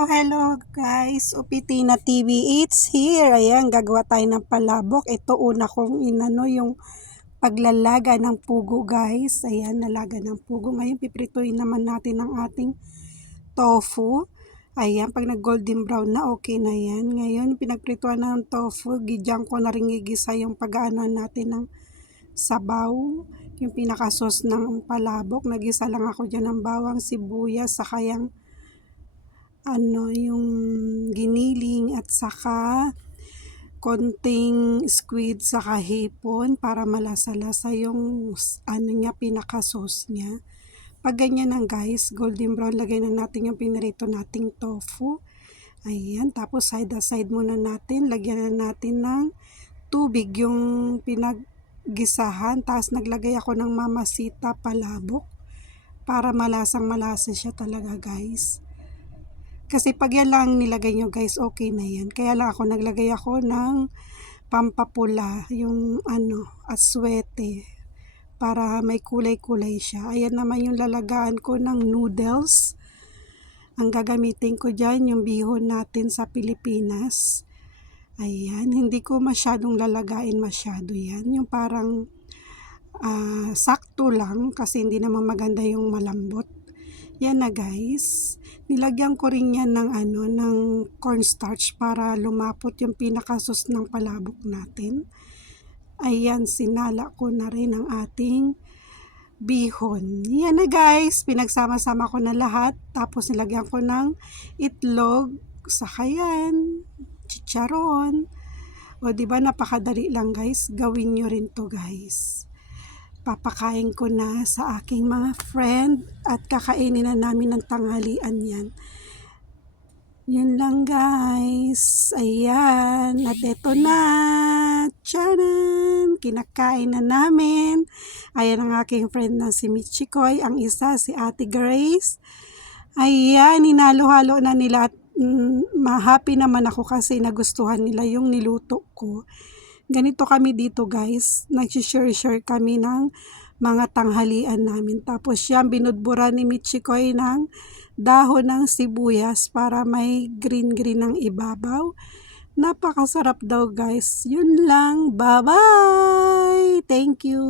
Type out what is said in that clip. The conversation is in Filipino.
Hello guys, Upitina TV, it's here. Ayan, gagawa tayo ng palabok. Ito una kong inano yung paglalaga ng pugo guys. Ayan, nalaga ng pugo. Ngayon piprituin naman natin ang ating tofu. Ayan, pag nag golden brown na, okay na yan. Ngayon, pinagprituan ng tofu, gidyang ko na rin igisa yung pag-aano natin ng sabaw. Yung pinakasos ng palabok, nagisa lang ako dyan ng bawang, sibuyas, saka yung yung giniling at saka konting squid saka hipon para malasa-lasa yung niya, pinaka-sauce niya. Pag ganyan ang guys, golden brown, lagay na natin yung pinarito nating tofu. Ayan, tapos side aside muna natin, lagyan na natin ng tubig yung pinaggisahan. Tapos naglagay ako ng mamasita palabok para malasang malasa siya talaga guys. Kasi pag yan lang nilagay nyo guys, okay na yan. Kaya lang ako naglagay ako ng pampapula, yung aswete, para may kulay-kulay siya. Ayan naman yung lalagaan ko ng noodles. Ang gagamitin ko dyan, yung bihon natin sa Pilipinas. Ayan, hindi ko masyadong lalagain masyado yan. Yung parang sakto lang kasi hindi naman maganda yung malambot. Yan na guys. Nilagyan ko rin yan ng ng cornstarch para lumapot yung pinakasos ng palabok natin. Ayan, sinala ko na rin ang ating bihon. Yan na guys, pinagsama-sama ko na lahat. Tapos nilagyan ko ng itlog, saka yan, chicharon. O diba napakadali lang guys, gawin nyo rin to guys. Papakain ko na sa aking mga friend at kakainin na namin ng tanghalian yan. Yun lang guys. Ayan. At eto na. Tcharan! Kinakain na namin. Ayan ang aking friend na si Michikoy. Ang isa si Ate Grace. Ayan. Hinalo-halo na nila at ma-happy naman ako kasi nagustuhan nila yung niluto ko. Ganito kami dito guys, nag-share kami ng mga tanghalian namin. Tapos yan, binudbura ni Michikoy ng dahon ng sibuyas para may green-green ang ibabaw. Napakasarap daw guys. Yun lang. Bye-bye! Thank you!